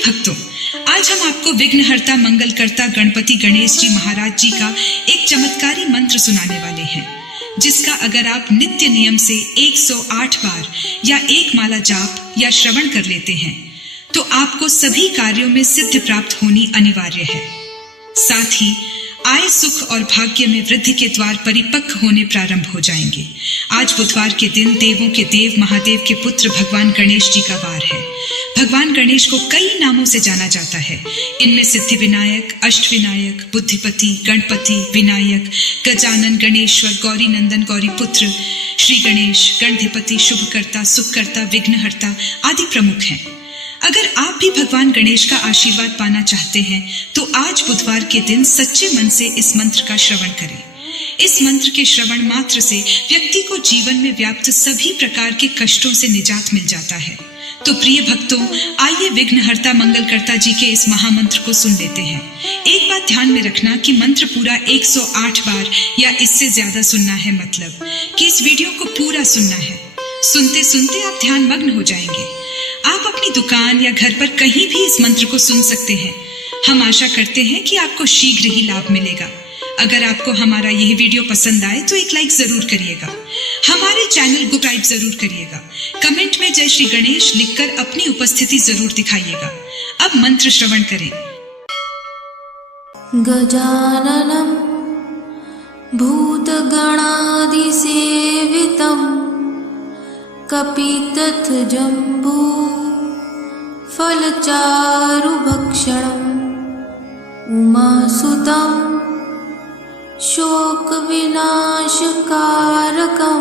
भक्तों, आज हम आपको विघ्नहर्ता मंगलकर्ता गणपति गणेश जी महाराज जी का एक चमत्कारी मंत्र सुनाने वाले हैं, जिसका अगर आप नित्य नियम से 108 बार या एक माला जाप या श्रवण कर लेते हैं तो आपको सभी कार्यों में सिद्धि प्राप्त होनी अनिवार्य है। साथ ही आय, सुख और भाग्य में वृद्धि के द्वार परिपक्व होने प्रारंभ हो जाएंगे। आज बुधवार के दिन देवों के देव महादेव के पुत्र भगवान गणेश जी का वार है। भगवान गणेश को कई नामों से जाना जाता है। इनमें सिद्धि विनायक, अष्ट विनायक, बुद्धिपति, गणपति, विनायक, गजानन, गणेश्वर, गौरी नंदन, गौरी पुत्र, श्री गणेश, गणधिपति, शुभकर्ता, सुखकर्ता, विघ्नहर्ता आदि प्रमुख हैं। अगर आप भी भगवान गणेश का आशीर्वाद पाना चाहते हैं तो आज बुधवार के दिन सच्चे मन से इस मंत्र का श्रवण करें। इस मंत्र के श्रवण मात्र से व्यक्ति को जीवन में व्याप्त सभी प्रकार के कष्टों से निजात मिल जाता है। तो प्रिय भक्तों, आइए विघ्नहर्ता मंगलकर्ता जी के इस महामंत्र को सुन लेते हैं। एक बात ध्यान में रखना कि मंत्र पूरा 108 बार या इससे ज्यादा सुनना है, मतलब कि इस वीडियो को पूरा सुनना है। सुनते सुनते आप ध्यान मग्न हो जाएंगे। आप अपनी दुकान या घर पर कहीं भी इस मंत्र को सुन सकते हैं। हम आशा करते हैं कि आपको शीघ्र ही लाभ मिलेगा। अगर आपको हमारा यह वीडियो पसंद आए तो एक लाइक जरूर करिएगा। हमारे चैनल को सब्सक्राइब जरूर करिएगा। कमेंट में जय श्री गणेश लिखकर अपनी उपस्थिति जरूर दिखाइएगा। अब मंत्र श्रवण करें। गजाननं भूतगणादिसेवितं कपितथजम्बू फलचारुभक्षणम् उमासुतं शोकविनाशकारकं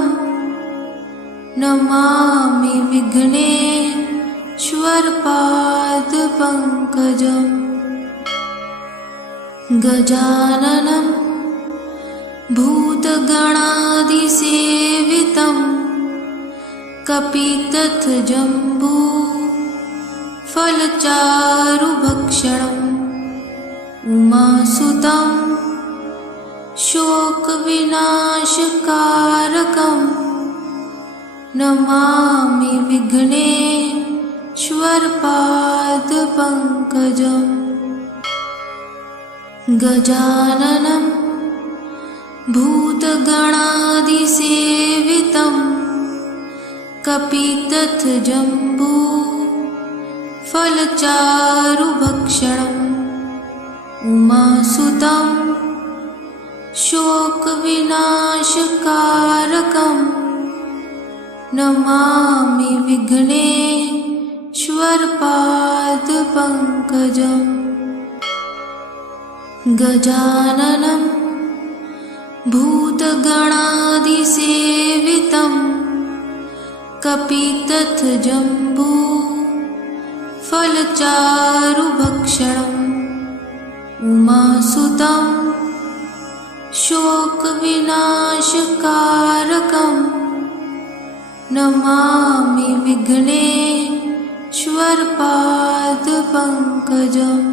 नमामि विघ्नेश्वरपादपङ्कजम्। गजाननं भूतगणादिसेवितं कपितथजम्बू फलचारुभक्षणम् उमासुतं शोकविनाशकारकं नमामि विघ्नेश्वरपादपङ्कजम्। गजाननं भूतगणादिसेवितं कपितथजम्बू फलचारुभक्षणम् उमासुतं शोकविनाशकारकं नमामि विघ्नेश्वरपादपङ्कजम्। गजाननं भूतगणादिसेवितं कपितथजम्बू फलचारुभक्षणम् उमासुतं शोकविनाशकारकं नमामि विघ्नेश्वरपादपङ्कजम्।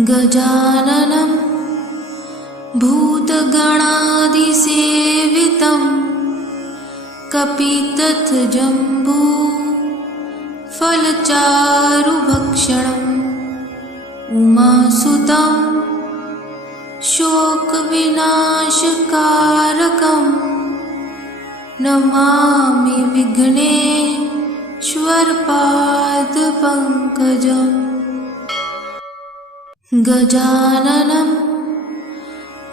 गजाननं भूतगणादिसेवितं कपितथजम्बू फलचारुभक्षणम् उमासुतं शोकविनाशकारकं नमामि विघ्नेश्वरपादपङ्कजम्। गजाननं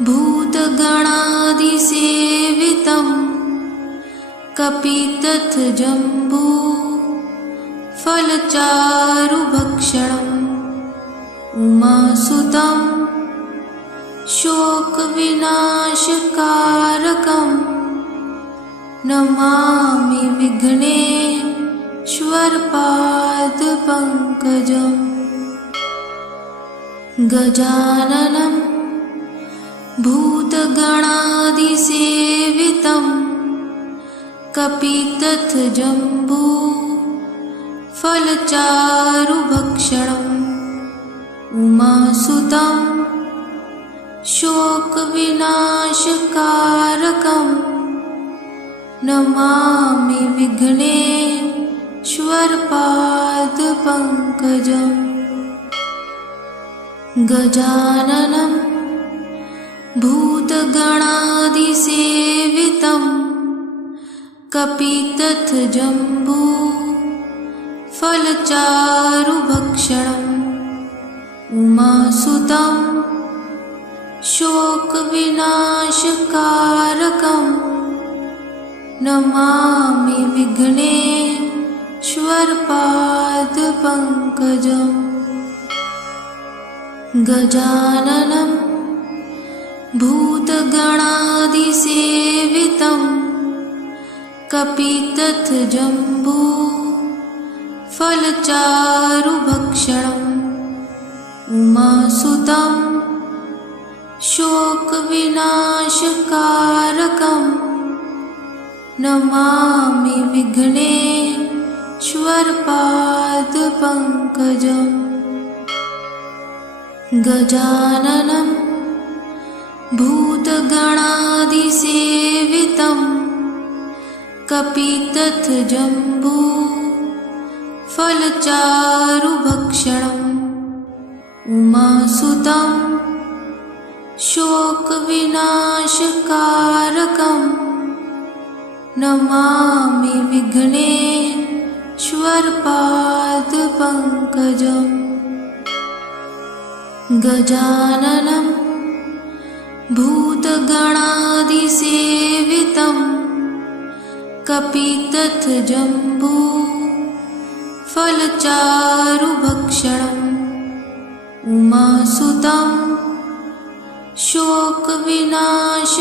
भूतगणादिसेवितं कपितथजम्बू फलचारुभक्षणम् उमासुतं शोकविनाशकारकं नमामि विघ्नेश्वरपादपङ्कजम्। गजाननं भूतगणादिसेवितं कपितथजम्बू फलचारुभक्षणम् उमासुतं शोकविनाशकारकं नमामि विघ्नेश्वरपादपङ्कजम्। श्वर्पादपङ्कजम् गजाननं भूतगणादिसेवितं कपितथजम्बू फलचारुभक्षणम् उमासुतं शोकविनाशकारकं नमामि विघ्नेश्वरपादपङ्कजम् गजाननं भूतगणादिसेवितं कपितथजम्बू फलचारुभक्षणम् उमासुतं शोकविनाशकारकं नमामि विघ्नेश्वरपादपङ्कजम् गजाननं भूतगणादिसेवितं कपितथजम्बू फलचारुभक्षणम् उमासुतं शोकविनाशकारकं नमामि विघ्नेश्वरपादपङ्कजम् गजाननं भूतगणादिसेवितं कपितथजम्बू फलचारुभक्षणम् उमासुतं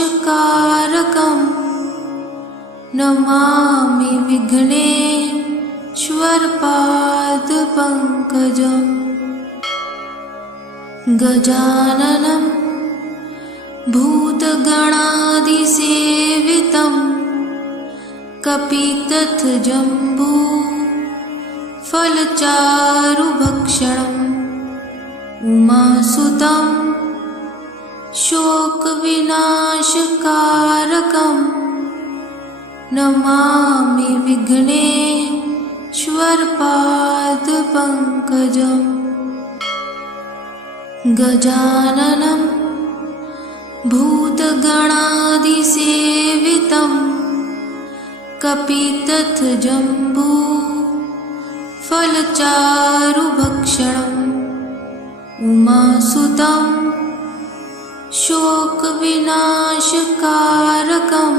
शोकविनाशकारकं नमामि विघ्नेश्वरपादपङ्कजम् गजाननं भूतगणादिसेवितं कपितथजम्बू फलचारुभक्षणम् उमासुतं शोकविनाशकारकं नमामि विघ्नेश्वरपादपङ्कजम् गजाननं भूतगणादिसेवितं कपितथजम्बू फलचारुभक्षणम् उमासुतं शोकविनाशकारकं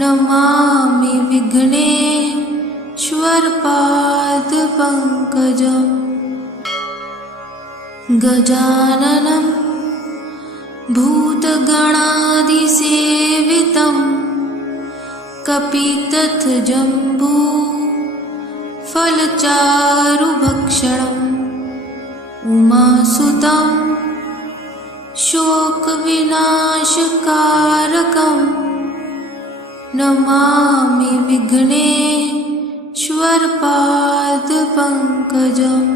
नमामि विघ्नेश्वरपादपङ्कजम् गजाननं भूतगणादिसेवितं कपितथजम्बू फलचारुभक्षणम् उमासुतं शोकविनाशकारकं नमामि विघ्नेश्वरपादपङ्कजम्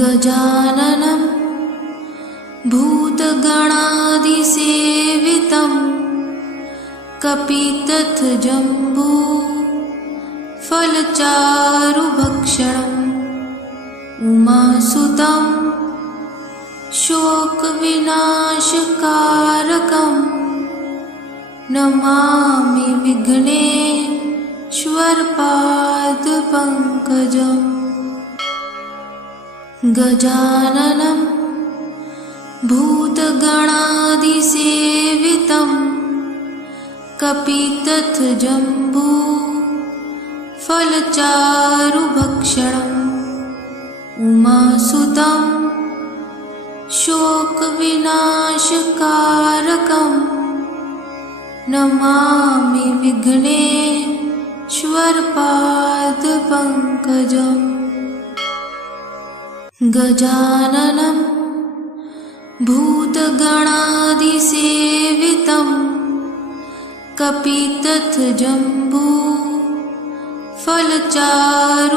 गजाननं भूतगणादिसेवितं कपितथजम्बू फलचारुभक्षणम् उमासुतं शोकविनाशकारकं नमामि विघ्नेश्वरपादपङ्कजम् गजाननं भूतगणादिसेवितं कपितथजम्बू फलचारुभक्षणम् उमासुतं शोकविनाशकारकं नमामि विघ्नेश्वरपादपङ्कजम् गजाननं भूतगणादिसेवितं कपितथजम्बू फलचारुभक्षणम्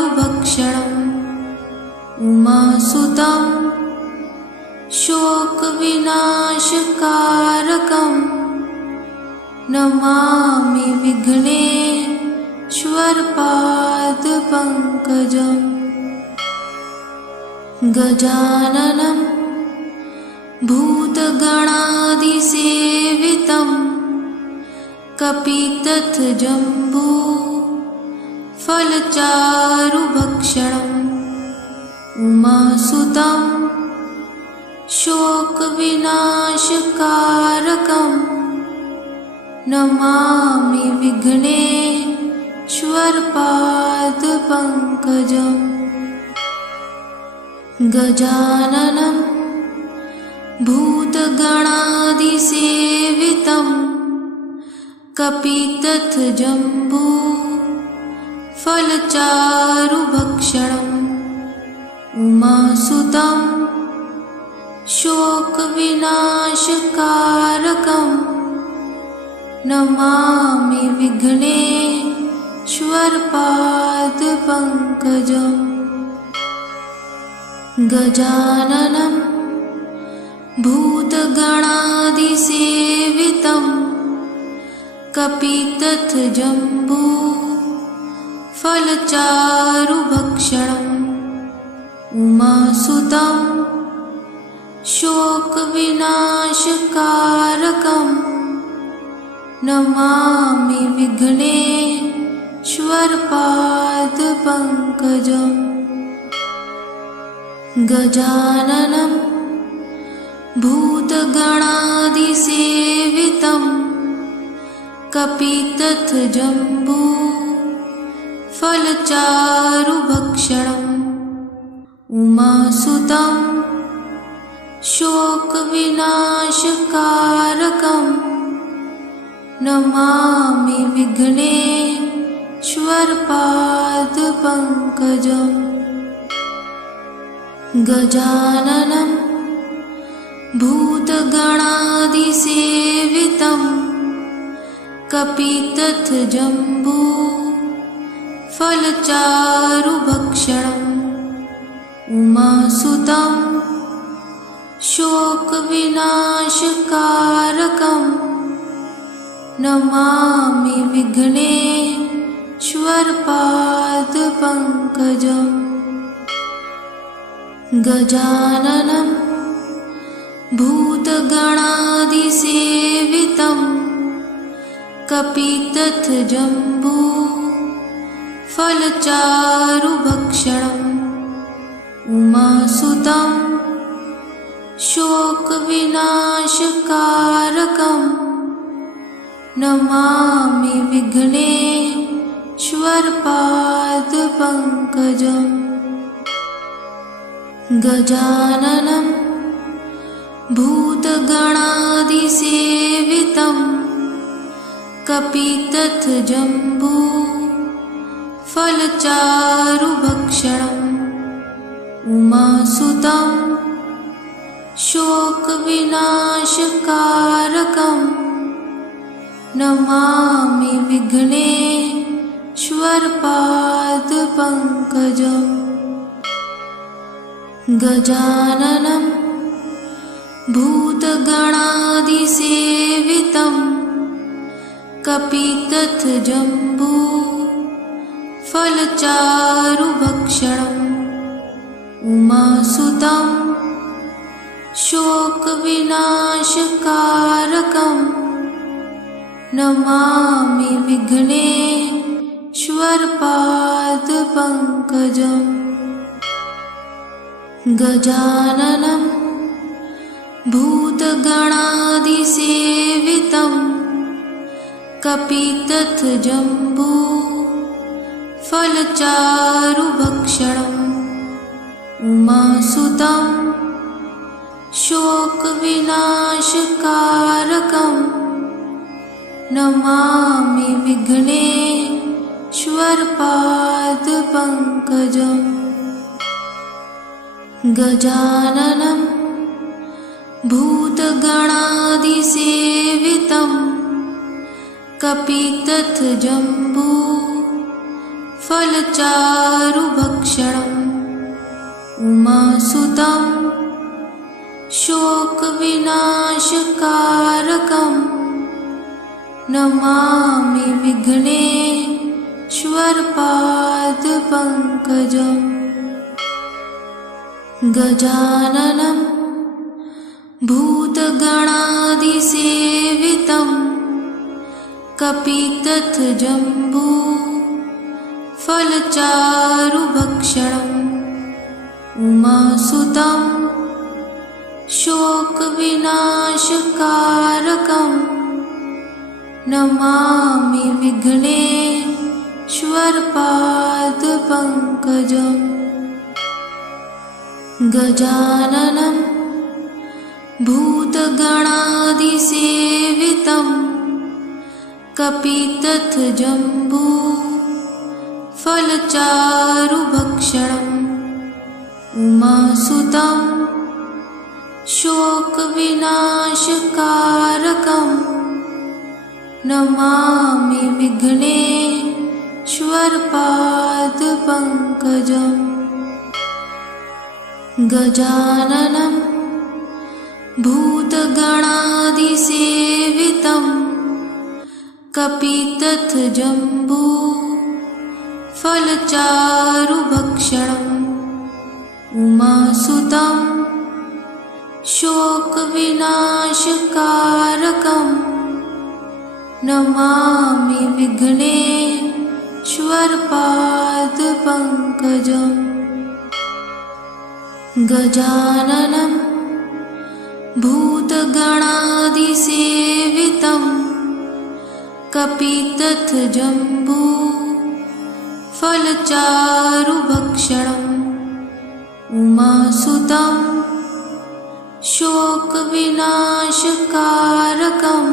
उमासुतं शोकविनाशकारकं नमामि विघ्नेश्वरपादपङ्कजम् श्वरपादपङ्कजम् गजाननं भूतगणादिसेवितं कपितथजम्बू फलचारुभक्षणम् उमासुतं शोकविनाशकारकं नमामि विघ्नेश्वरपादपङ्कजम् गजाननं भूतगणादिसेवितं कपितथजम्बू फलचारुभक्षणम् उमासुतं शोकविनाशकारकं नमामि विघ्नेश्वरपादपङ्कजम् गजाननं भूतगणादिसेवितं कपितथजम्बू फलचारुभक्षणम् उमासुतं शोकविनाशकारकं नमामि विघ्नेश्वरपादपङ्कजम् गजाननं भूतगणादिसेवितं कपितथजम्बू फलचारुभक्षणम् उमासुतं शोकविनाशकारकं नमामि विघ्नेश्वरपादपङ्कजम् गजाननं भूतगणादिसेवितं कपितथजम्बू फलचारुभक्षणम् उमासुतं शोकविनाशकारकं नमामि विघ्नेश्वरपादपङ्कजम् गजाननं भूतगणादिसेवितं कपितथजम्बू फलचारुभक्षणम् उमासुतं शोकविनाशकारकं नमामि विघ्नेश्वरपादपङ्कजम् गजाननं भूतगणादिसेवितं कपितथजम्बू फलचारुभक्षणम् उमासुतं शोकविनाशकारकं नमामि विघ्नेश्वरपादपङ्कजम् गजाननं भूतगणादिसेवितं कपितथजम्बू फलचारुभक्षणम् उमासुतं शोकविनाशकारकं नमामि विघ्नेश्वरपादपङ्कजम् गजाननं भूतगणादिसेवितं कपितथजम्बू फलचारुभक्षणम् उमासुतं शोकविनाशकारकं नमामि विघ्नेश्वरपादपङ्कजम् गजाननं भूतगणादिसेवितं कपितथजम्बू फलचारुभक्षणम् उमासुतं शोकविनाशकारकं नमामि विघ्नेश्वरपादपङ्कजम् गजाननं भूतगणादिसेवितं कपितथजम्बू फलचारुभक्षणम् उमासुतं शोकविनाशकारकं नमामि विघ्नेश्वरपादपङ्कजम् श्वर्पादपङ्कजम् गजाननं भूतगणादिसेवितं कपितथजम्बू फलचारुभक्षणम् उमासुतं शोकविनाशकारकं नमामि विघ्नेश्वरपादपङ्कजम् गजाननं भूतगणादिसेवितं कपितथजम्बू फलचारुभक्षणम् उमासुतं शोकविनाशकारकं नमामि विघ्नेश्वरपादपङ्कजम् गजाननं भूतगणादिसेवितं कपितथजम्बू फलचारुभक्षणम् उमासुतं शोकविनाशकारकं नमामि विघ्नेश्वरपादपङ्कजम् गजाननं भूतगणादिसेवितं कपितथजम्बू फलचारुभक्षणम् उमासुतं शोकविनाशकारकं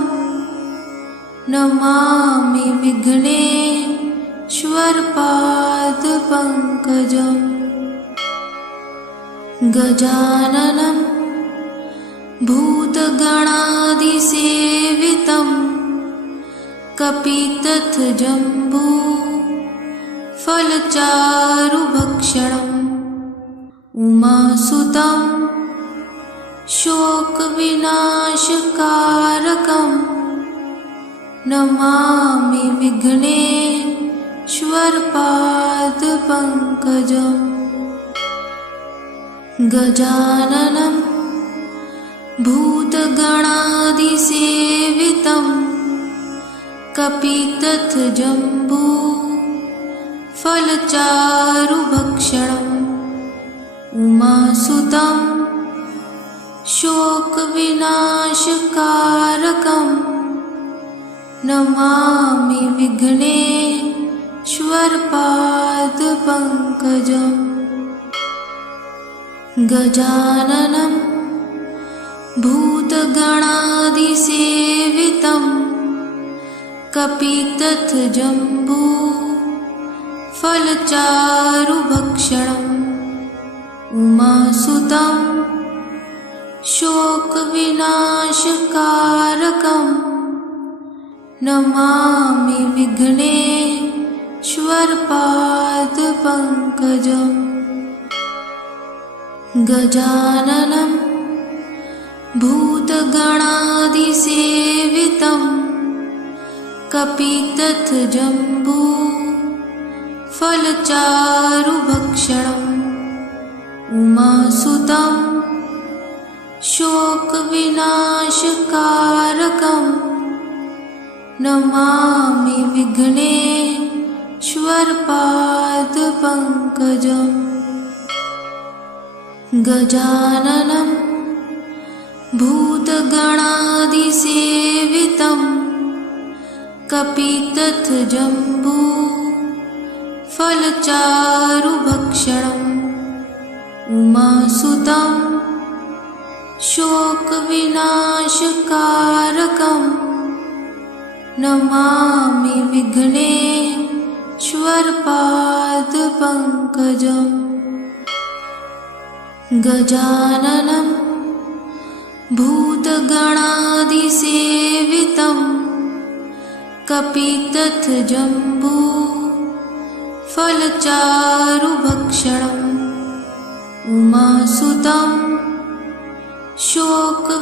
नमामि विघ्नेश्वरपादपङ्कजम् गजाननं भूतगणादिसेवितं कपितथजम्बू फलचारुभक्षणम् उमासुतं शोकविनाशकारकं नमामि विघ्नेश्वरपादपङ्कजम् गजाननं भूतगणादिसेवितं कपितथजम्बू फलचारुभक्षणम् उमासुतं शोकविनाशकारकं नमामि विघ्नेश्वरपादपङ्कजम् गजाननं भूतगणादिसेवितं कपितथजम्बू फलचारुभक्षणम् उमासुतं शोकविनाशकारकं नमामि विघ्नेश्वरपादपङ्कजम् गजाननं भूतगणादिसेवितं कपितथजम्बू फलचारुभक्षणम् उमासुतं शोकविनाशकारकं नमामि विघ्नेश्वरपादपङ्कजम् गजाननं भूतगणादिसेवितं कपितथजम्बू फलचारुभक्षणम् उमासुतं शोकविनाशकारकं नमामि विघ्नेश्वरपादपङ्कजम् गजाननं भूतगणादिसेवितं कपितथजम्बू फलचारुभक्षणम् उमासुतं शोकविनाशकारकं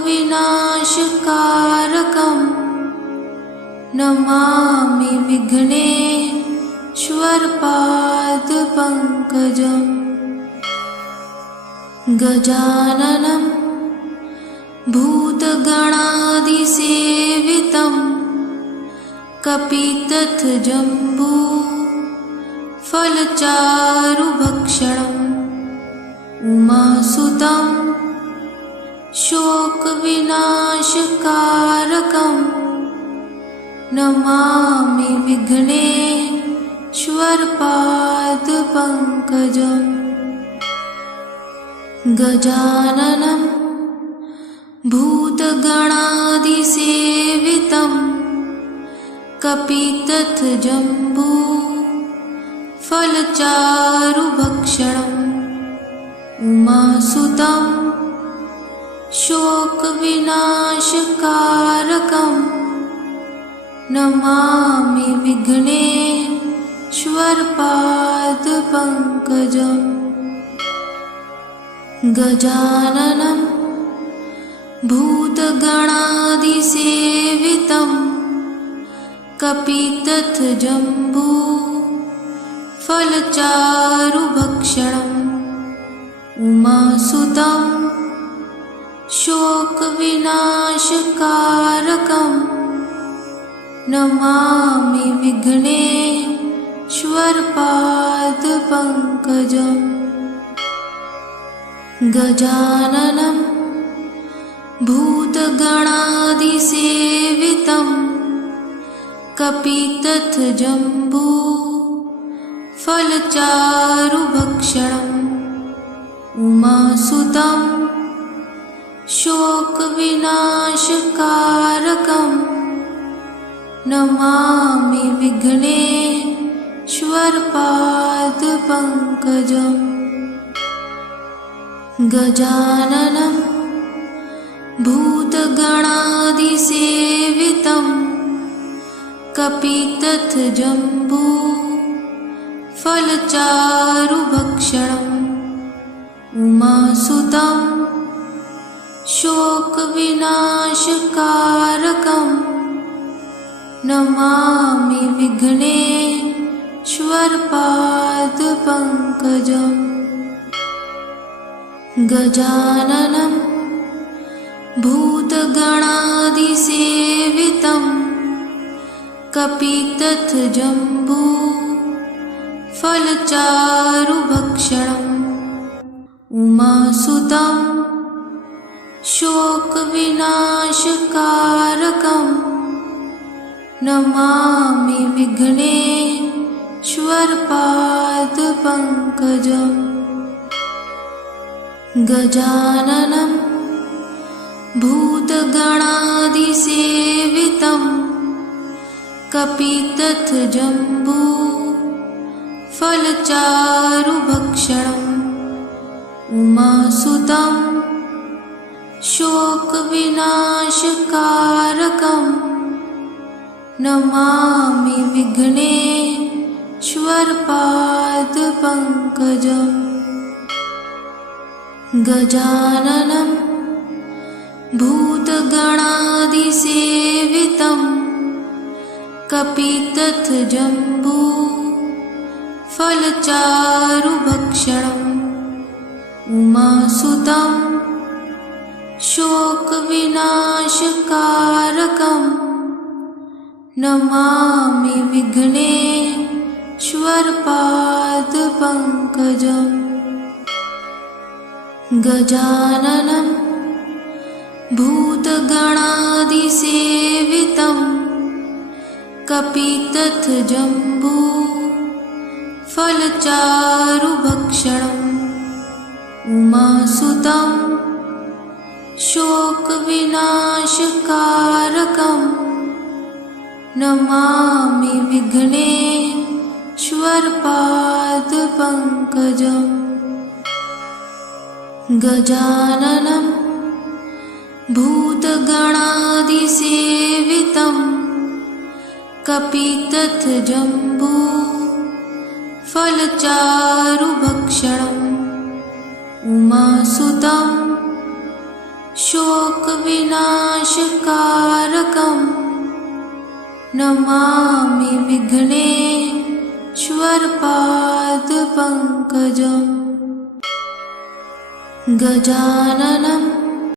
नमामि विघ्नेश्वरपादपङ्कजम् गजाननम् गजाननं भूतगणादिसेवितं कपितथजम्बू फलचारुभक्षणम् उमासुतं शोकविनाशकारकं नमामि विघ्नेश्वरपादपङ्कजम् गजाननं भूतगणादिसेवितं कपितथजम्बू फलचारुभक्षणम् उमासुतं शोकविनाशकारकं नमामि विघ्नेश्वरपादपङ्कजम् गजाननं भूतगणादिसेवितं कपितथजम्बू फलचारुभक्षणम् उमासुतं शोकविनाशकारकं नमामि विघ्नेश्वरपादपङ्कजम् गजाननं भूतगणादिसेवितं कपितथजम्बू फलचारुभक्षणम् उमासुतं शोकविनाशकारकं नमामि विघ्नेश्वरपादपङ्कजम् गजाननं भूतगणादिसेवितं कपितथजम्बू फलचारुभक्षणम् उमासुतं शोकविनाशकारकं नमामि विघ्नेश्वरपादपङ्कजम् गजाननं भूतगणादिसेवितं कपितथजम्बू फलचारुभक्षणम् उमासुतं शोकविनाशकारकं नमामि विघ्नेश्वरपादपङ्कजम् गजाननं भूतगणादिसेवितं कपितथजम्बू फलचारुभक्षणम् उमासुतं शोकविनाशकारकं नमामि विघ्नेश्वरपादपङ्कजम् गजाननं भूतगणादिसेवितं कपितथजम्बू फलचारुभक्षणम् उमासुतं शोकविनाशकारकं नमामि विघ्नेश्वरपादपङ्कजम् गजाननं भूतगणादिसेवितं कपितथजम्बू फलचारुभक्षणम् उमासुतं शोकविनाशकारकं नमामि विघ्नेश्वरपादपङ्कजम् गजाननं भूतगणादिसेवितं कपितथजम्बू फलचारुभक्षणम् उमासुतं शोकविनाशकारकं नमामि विघ्नेश्वरपादपङ्कजम् पङ्कजम् गजाननं